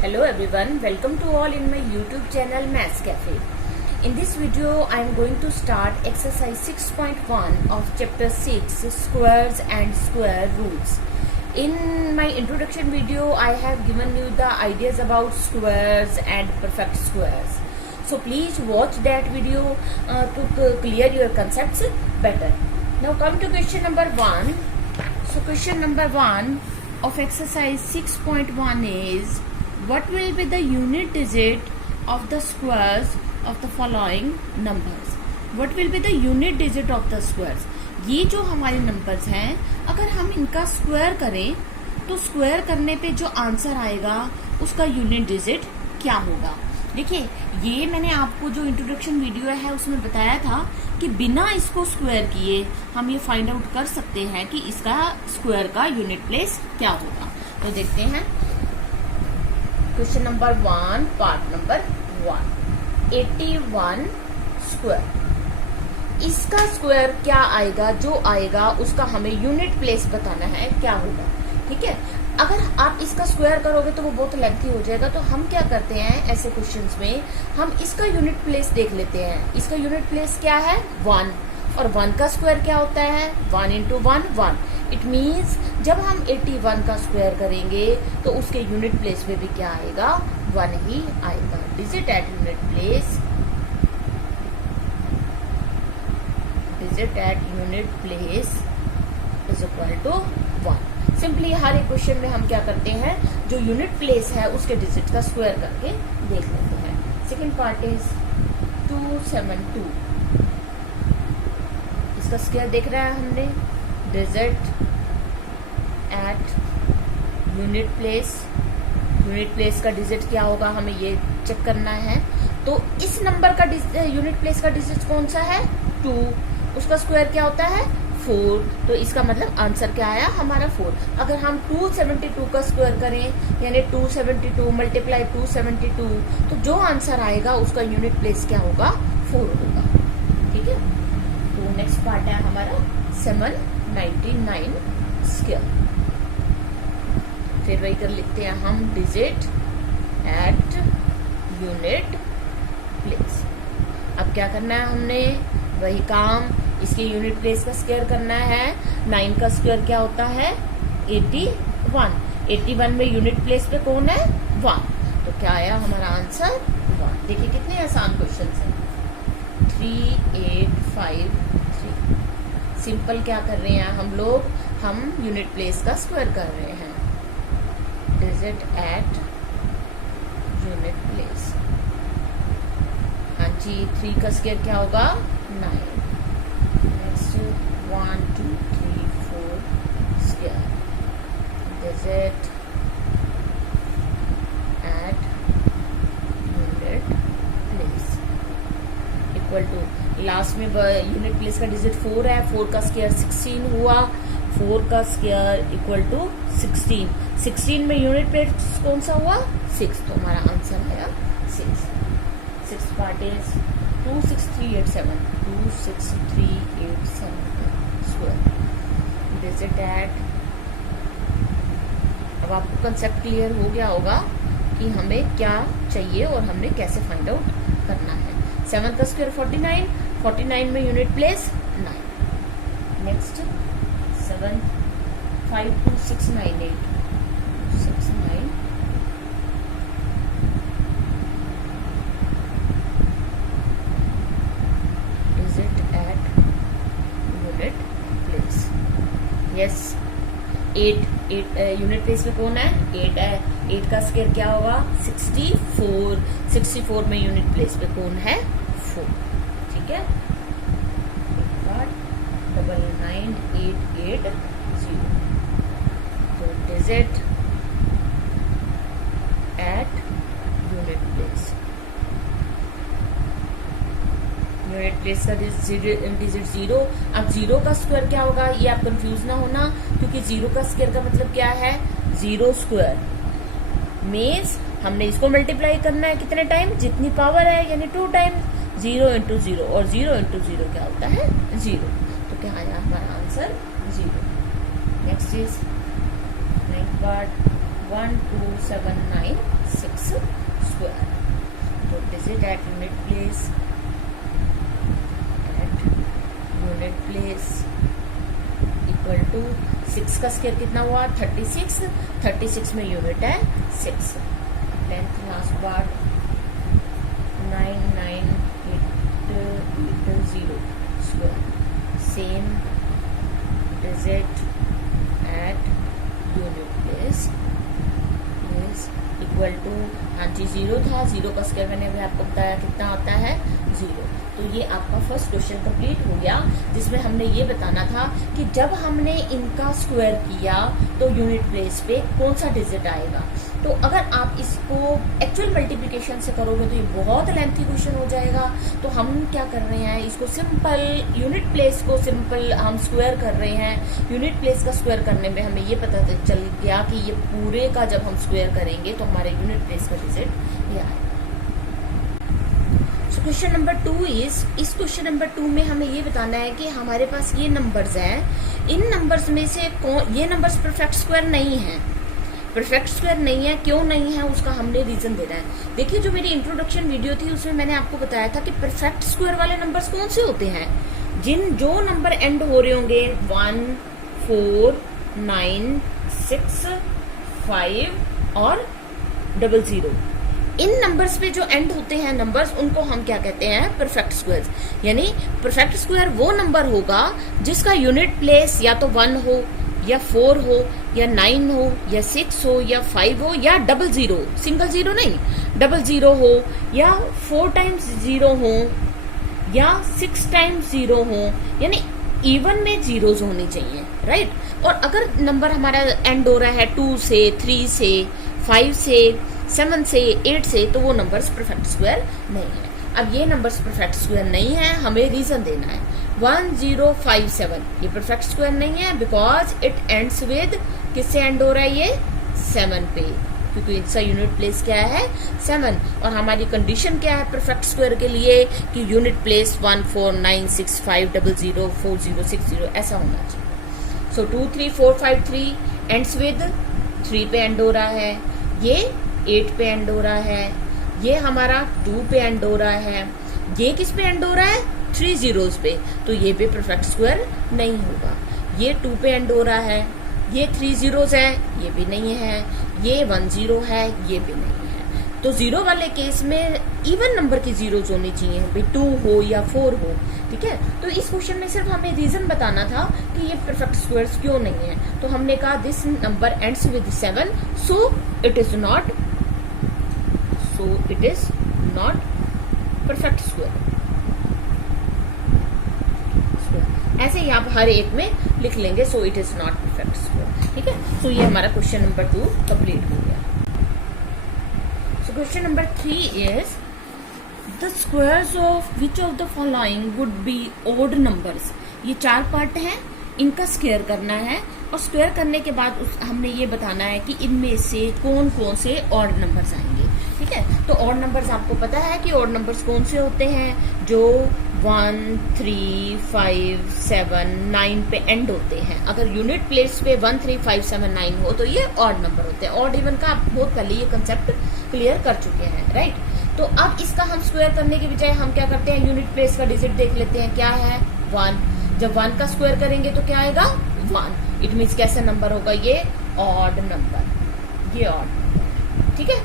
Hello everyone, welcome to all in my YouTube channel Maths Cafe. In this video I am going to start exercise 6.1 of chapter 6 squares and square roots. In my introduction video I have given you the ideas about squares and perfect squares. So please watch that video to clear your concepts better. Now come to question number 1. So question number 1 of exercise 6.1 is, what will be the unit digit of the squares of the following numbers? What will be the unit digit of the squares? ये जो हमारे numbers हैं, अगर हम इनका square करें तो square करने पे जो आंसर आएगा उसका यूनिट डिजिट क्या होगा? देखिए, ये मैंने आपको जो इंट्रोडक्शन वीडियो है उसमें बताया था कि बिना इसको स्क्वायर किए हम ये फाइंड आउट कर सकते हैं कि इसका स्क्वायर का यूनिट प्लेस क्या होगा. तो देखते हैं question number 1 part number 1, 81 square. इसका स्क्वायर क्या आएगा? जो आएगा उसका हमें यूनिट प्लेस बताना है क्या होगा. ठीक है, अगर आप इसका स्क्वायर करोगे तो वो बहुत लेंथी हो जाएगा. तो हम क्या करते हैं ऐसे क्वेश्चंस में, हम इसका यूनिट प्लेस देख लेते हैं. इसका यूनिट प्लेस क्या है? 1. और 1 का स्क्वायर क्या होता है? 1 इंटू 1 1. इट मीन्स जब हम 81 का स्क्वायर करेंगे तो उसके यूनिट प्लेस में भी क्या आएगा? 1 ही आएगा. Digit at unit place, digit at unit place is equal to 1. Simply हर एक क्वेश्चन में हम क्या करते हैं, जो यूनिट प्लेस है उसके डिजिट का स्क्वायर करके देख लेते हैं. Second part is 272. इसका स्क्वायर देख रहा है हमने. Digit at unit place, unit place का डिजिट क्या होगा हमें ये चेक करना है. तो इस नंबर का यूनिट प्लेस का डिजिट कौन सा है? 2. उसका स्क्वायर क्या होता है? 4. तो इसका मतलब आंसर क्या आया हमारा? 4. अगर हम 272 का स्क्वायर करें यानी 272 मल्टीप्लाई 272, तो जो आंसर आएगा उसका यूनिट प्लेस क्या होगा? 4 होगा. ठीक है. तो नेक्स्ट पार्ट है हमारा 799 स्क्वायर. फिर वही कर लिखते हैं हम, डिजिट एट यूनिट प्लेस. अब क्या करना है हमने? वही काम, इसके यूनिट प्लेस का स्क्वायर करना है. 9 का स्क्वायर क्या होता है? 81. 81 में यूनिट प्लेस पे कौन है? 1. तो क्या आया हमारा आंसर? 1. देखिए कितने आसान क्वेश्चन हैं. 3853. सिंपल क्या कर रहे हैं हम लोग? हम यूनिट प्लेस का स्क्वायर कर रहे हैं. Digit at unit place. हाँ जी, 3 का स्क्वायर क्या होगा? 9. 1 2 3 4 square. Digit at unit place equal to, last में यूनिट प्लेस का डिजिट 4 है. 4 का स्क्वायर 16 हुआ. 4 का स्क्वायर इक्वल टू 16. 16 में यूनिट प्लेस कौन सा हुआ? 6. तो हमारा आंसर आया 6. 6 पार्ट इज 26387. 26387 digit eight. अब आपको कंसेप्ट क्लियर हो गया होगा कि हमें क्या चाहिए और हमने कैसे फाइंड आउट करना है. 7 का स्क्वायर 49. 49 में unit place 9. Next 7 5 2 6 9 8 6 9. Digit at unit place. Yes, 8 unit place में कौन है? 8 है. 8 का स्क्वायर क्या होगा? 64. 64 में यूनिट प्लेस पे कौन है? 4. ठीक है. 99880. तो digit at unit place. Unit place का डिजिट 0. अब 0 का स्क्वायर क्या होगा? ये आप कंफ्यूज ना होना, क्योंकि 0 का स्क्वायर का मतलब क्या है? 0 स्क्वायर मीन्स हमने इसको मल्टीप्लाई करना है कितने टाइम? जितनी पावर है, यानी 2 टाइम. 0 इंटू 0, और 0 इंटू 0 क्या होता है 0, तो क्या आया हमारा answer 0। Next is ninth part 12796 square. तो digit at unit place, equal to 6 का स्क्वायर कितना हुआ 36, 36 में यूनिट है 6। Length last part 99880 square. Same digit at unit place is equal to, हाँ जी 0 था, 0 का स्क्वायर मैंने अभी आपको बताया कितना आता है 0। तो ये आपका फर्स्ट क्वेश्चन कंप्लीट हो गया, जिसमें हमने ये बताना था कि जब हमने इनका स्क्वायर किया तो यूनिट प्लेस पे कौन सा डिजिट आएगा। तो अगर आप इसको एक्चुअल मल्टीप्लिकेशन से करोगे तो ये बहुत लेंथी क्वेश्चन हो जाएगा। तो हम क्या कर रहे हैं, इसको सिंपल यूनिट प्लेस को सिंपल हम स्क्वायर कर रहे हैं। यूनिट प्लेस का स्क्वायर करने में हमें ये पता चल गया कि ये पूरे का जब हम स्क्वायर करेंगे तो हमारे यूनिट प्लेस का डिजिट ये आएगा। सो क्वेश्चन नंबर 2 इज, इस क्वेश्चन नंबर 2 में हमें ये बताना है कि हमारे पास ये नंबर्स हैं, इन नंबर्स में से ये नंबर्स परफेक्ट स्क्वायर नहीं है। परफेक्ट स्क्वायर नहीं है, क्यों नहीं है उसका हमने रीजन देना है। देखिए जो मेरी इंट्रोडक्शन वीडियो थी उसमें मैंने आपको बताया था कि परफेक्ट स्क्वायर वाले नंबर्स कौन से होते हैं, जो नंबर एंड हो रहे होंगे 1, 4, 9, 6, 5 और 00। इन नंबर्स पे जो एंड होते हैं नंबर्स, उनको हम क्या कहते हैं परफेक्ट स्क्वायर्स। यानी परफेक्ट स्क्वायर वो नंबर होगा जिसका यूनिट प्लेस या तो 1 हो या 4 हो या 9 हो या 6 हो या 5 हो या 00, सिंगल 0 नहीं 00 हो या 4 टाइम्स 0 हो या 6 टाइम्स 0 हो, यानी इवन में जीरोज होनी चाहिए, राइट। और अगर नंबर हमारा एंड हो रहा है 2 से, 3 से, 5 से, 7 से, 8 से, तो वो नंबर्स परफेक्ट स्क्वायर नहीं है। अब ये नंबर्स परफेक्ट स्क्वायर नहीं है, हमें रीजन देना है। 1057 ये परफेक्ट स्क्वायर नहीं है बिकॉज इट एंड्स विद, किससे एंड हो रहा है ये 7 पे, क्योंकि इसका यूनिट प्लेस क्या है 7। और हमारी कंडीशन क्या है परफेक्ट स्क्वायर के लिए कि यूनिट प्लेस 14965004060 ऐसा होना चाहिए। सो 23453 एंड्स विद 3 पे एंड हो रहा है, ये 8 पे एंड हो रहा है, ये हमारा 2 पे एंड हो रहा है, ये किस पे एंड हो रहा है 3 जीरोस पे, तो ये भी परफेक्ट स्क्वायर नहीं होगा। ये 2 पे एंड हो रहा है, ये 3 जीरोस है, ये भी नहीं है, ये 1 0 है, ये भी नहीं है। तो 0 वाले केस में इवन नंबर की जीरोस होनी चाहिए, भाई 2 हो या 4 हो, ठीक है। तो इस क्वेश्चन में सिर्फ हमें रीजन बताना था कि ये परफेक्ट स्क्वायर्स क्यों नहीं है। तो हमने कहा this number ends with 7 so it is not perfect square. ऐसे ही आप हर एक में लिख लेंगे, so it is not perfect square, ठीक है। सो ये हमारा क्वेश्चन नंबर 2 कंप्लीट हो गया। So question number 3 is the squares of which of the following would be odd numbers. ये 4 पार्ट हैं, इनका स्क्वायर करना है और स्क्वायर करने के बाद हमने ये बताना है कि इनमें से कौन कौन से ऑड नंबर्स आएंगे, ठीक है। तो ऑड नंबर्स आपको पता है कि ऑड नंबर्स कौन से होते हैं, जो 1, 3, 5, 7, 9 पे एंड होते हैं। अगर यूनिट प्लेस पे 1, 3, 5, 7, 9 हो तो ये ऑड नंबर होते हैं। ऑड इवन का आप बहुत पहले ये कंसेप्ट क्लियर कर चुके हैं, राइट। तो अब इसका हम स्क्वायर करने के बजाय हम क्या करते हैं, यूनिट प्लेस का डिजिट देख लेते हैं, क्या है 1। जब 1 का स्क्वायर करेंगे तो क्या आएगा 1। इट मीन्स कैसा नंबर होगा ये ऑड नंबर, ये ऑड, ठीक है।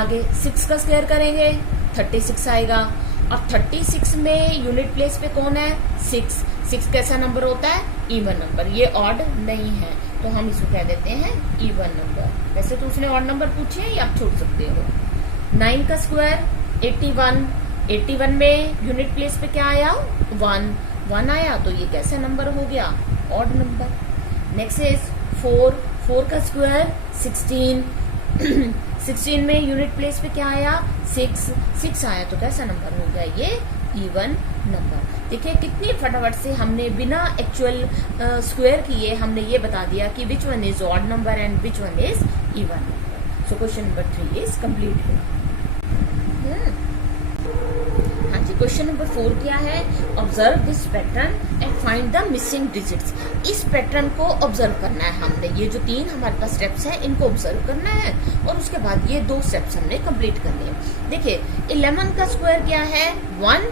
आगे 6 का स्क्वायर करेंगे 36 आएगा, और 36 में यूनिट प्लेस पे कौन है 6 कैसा नंबर होता है इवन नंबर, ये ऑड नहीं है, तो हम इसको कह देते हैं इवन नंबर। वैसे तो उसने ऑड नंबर पूछे हैं, ये आप छोड़ सकते हो। 9 का स्क्वायर 81 में यूनिट प्लेस पे क्या आया 1 आया, तो ये कैसा नंबर हो गया ऑड नंबर। नेक्स्ट इज 4 का स्क्वायर 16 में यूनिट प्लेस पे क्या आया 6 आया, तो कैसा नंबर हो गया ये इवन नंबर। देखिए कितनी फटाफट से हमने बिना एक्चुअल स्क्वायर किए हमने ये बता दिया कि which one is odd number and which one is even number. So question number 3 is complete है। हाँ जी, क्वेश्चन नंबर 4 क्या है, observe this pattern and find the missing digits. इस पैटर्न को ऑब्जर्व करना है हमने, ये जो 3 हमारे पास स्टेप्स हैं इनको ऑब्जर्व करना है और उसके बाद ये 2 स्टेप्स हमने कंप्लीट करने हैं। देखिए 11 का स्क्वायर क्या है, 1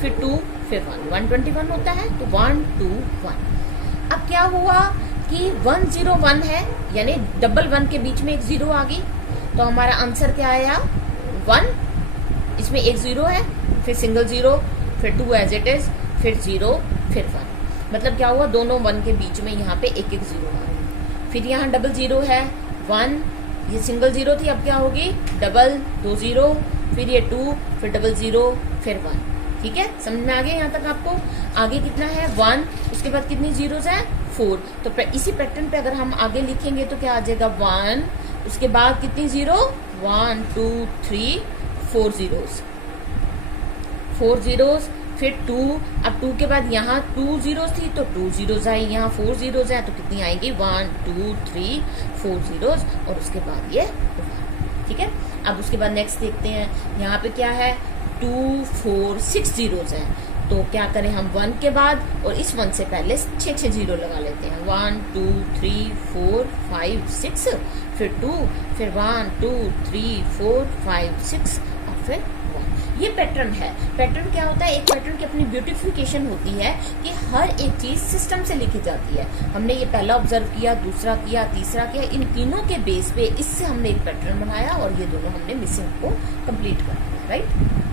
फिर 2 फिर 1, 121 होता है, तो 1 2 1। अब क्या हुआ कि 101 है, यानी डबल 1 के बीच में एक 0 आ गई, तो हमारा आंसर क्या आया 1, इसमें एक 0 है, फिर सिंगल 0, फिर 2 एज इट इज, फिर 0, फिर 1। मतलब क्या हुआ, दोनों 1 के बीच में यहाँ पे एक एक 0 आ गया। फिर यहाँ डबल 0 है, 1, ये सिंगल 0 थी, अब क्या होगी डबल 2 0, फिर ये 2, फिर डबल 0, फिर 1। ठीक है, समझ में आ गया यहाँ तक आपको। आगे कितना है 1, उसके बाद कितनी जीरोस है 4। तो इसी पैटर्न पे अगर हम आगे लिखेंगे तो क्या आ जाएगा 1, उसके बाद कितनी 0, 1 2 3 4 जीरोस, 4 जीरोस, फिर 2। अब 2 के बाद यहाँ 2 जीरोस थी तो 2 जीरोस आई, यहाँ 4 जीरोस है तो कितनी आएंगी 1 2 3 4 जीरोस और उसके बाद ये 1। ठीक है, अब उसके बाद नेक्स्ट देखते हैं, यहाँ पे क्या है 2 4 6 जीरोस है, तो क्या करें हम 1 के बाद और इस 1 से पहले 6 जीरो लगा लेते हैं, 1 2 3 4 5 6, फिर 2, फिर 1 2 3 4 5 6 और फिर 1। ये पैटर्न है। पैटर्न क्या होता है, एक पैटर्न की अपनी ब्यूटिफिकेशन होती है कि हर एक चीज सिस्टम से लिखी जाती है। हमने ये पहला ऑब्जर्व किया, दूसरा किया, तीसरा किया, इन तीनों के बेस पे इससे हमने एक पैटर्न बनाया और ये दोनों हमने मिसिंग को कंप्लीट कर दिया। राइट,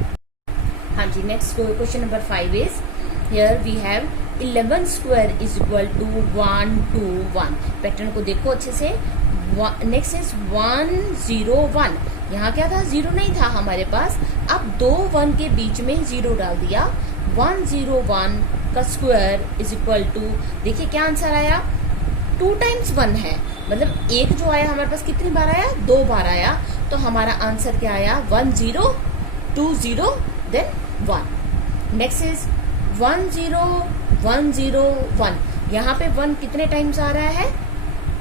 हाँ जी। Next question number 5 is, here we have 11 square is equal to 1 2 1। Pattern को देखो अच्छे से। नेक्स्ट इज 1 0 1। यहाँ क्या था, 0 नहीं था हमारे पास, अब 2 1 के बीच में 0 डाल दिया। 1 0 1 का स्क्वायर इज इक्वल टू, देखिए क्या आंसर आया 2 टाइम्स 1 है, मतलब एक जो आया हमारे पास कितनी बार आया, 2 बार आया, तो हमारा आंसर क्या आया 1 0 2 0 देन 1। नेक्स्ट इज 1 0 1 0 1। यहाँ पे 1 कितने टाइम्स आ रहा है,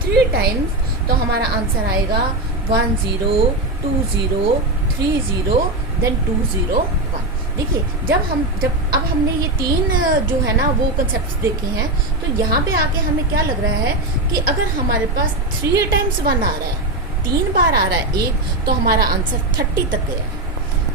3 टाइम्स, तो हमारा आंसर आएगा 1 0 2 0 3 0 देन 2 0 1। देखिए जब अब हमने ये 3 जो है ना वो कंसेप्ट देखे हैं, तो यहाँ पे आके हमें क्या लग रहा है कि अगर हमारे पास 3 टाइम्स 1 आ रहा है, 3 बार आ रहा है एक, तो हमारा आंसर 30 तक गया है।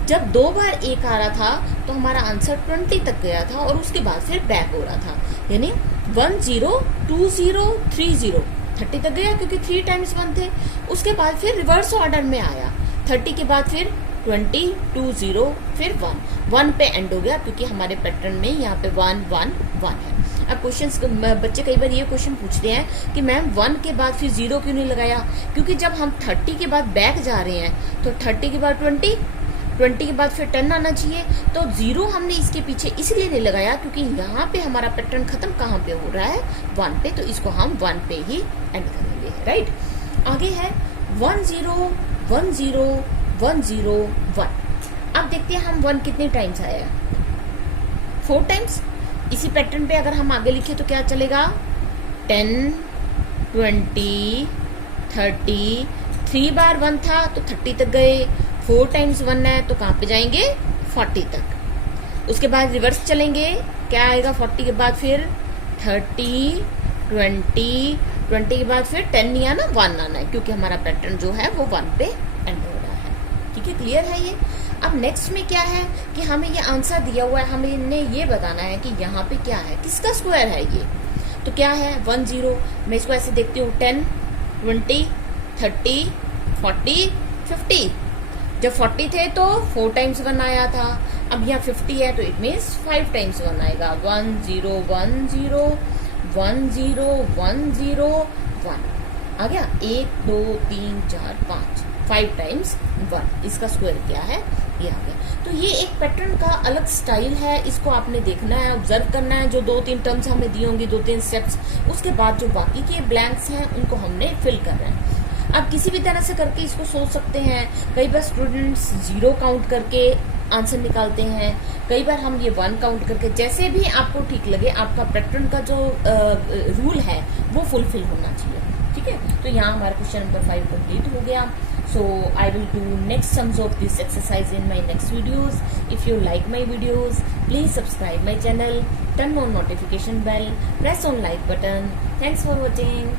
जब 2 बार 1 आ रहा था तो हमारा आंसर 20 तक गया था और उसके बाद फिर बैक हो रहा था, यानी 1 0 2 0 3 0 30 तक गया क्योंकि 3 टाइम्स 1 थे। उसके बाद फिर रिवर्स ऑर्डर में आया, 30 के बाद फिर 20 2 0 फिर 1 1 पे एंड हो गया क्योंकि हमारे पैटर्न में यहाँ पे 1 1 1 है। अब क्वेश्चंस, बच्चे कई बार ये क्वेश्चन पूछते हैं कि मैम 1 के बाद फिर 0 क्यों नहीं लगाया, क्योंकि जब हम 30 के बाद बैक जा रहे हैं तो 30 के बाद 20 के बाद फिर 10 आना चाहिए, तो 0 हमने इसके पीछे इसलिए नहीं लगाया क्योंकि यहाँ पे हमारा पैटर्न खत्म कहाँ पे हो रहा है 1 पे, तो इसको हम 1 पे ही एंड करेंगे। राइट, आगे है 1 0 1 0 1 0 1। अब देखते हैं हम 1 कितने टाइम्स आया, 4 टाइम्स। इसी पैटर्न पे अगर हम आगे लिखे तो क्या चलेगा 10 20 30, 3 बार 1 था तो 30 तक गए, 4 टाइम्स 1 है तो कहाँ पे जाएंगे 40 तक। उसके बाद रिवर्स चलेंगे, क्या आएगा 40 के बाद फिर 30 20 के बाद फिर 10 नहीं आना 1 आना है क्योंकि हमारा पैटर्न जो है वो 1 पे एंड हो रहा है। ठीक है, क्लियर है ये। अब नेक्स्ट में क्या है कि हमें ये आंसर दिया हुआ है, हमें ये बताना है कि यहाँ पे क्या है, किसका स्क्वायर है ये। तो क्या है 1 0, मैं इसको ऐसे देखती हूँ 10 20 30 40 50। जब 40 थे तो 4 टाइम्स 1 आया था, अब यहाँ 50 है तो इट मीन्स 5 टाइम्स 1 आएगा, 1 0 1 0 1 0 1 0 1 आ गया, 1 2 3 4 5 टाइम्स 1। इसका स्क्वायर क्या है ये आ गया। तो ये एक पैटर्न का अलग स्टाइल है, इसको आपने देखना है, ऑब्जर्व करना है। जो 2-3 टर्म्स हमें दी होंगी, 2-3 स्टेप्स, उसके बाद जो बाकी के ब्लैंक्स हैं उनको हमने फिल कर रहे हैं। आप किसी भी तरह से करके इसको सोच सकते हैं। कई बार स्टूडेंट्स 0 काउंट करके आंसर निकालते हैं, कई बार हम ये 1 काउंट करके, जैसे भी आपको ठीक लगे। आपका पैटर्न का जो रूल है वो फुलफिल होना चाहिए। ठीक है, तो यहाँ हमारा क्वेश्चन नंबर 5 कंप्लीट हो गया। So I will do next sums of this exercise in my next videos. If you like my videos, please subscribe my channel, turn on notification bell, press on like button. Thanks for watching.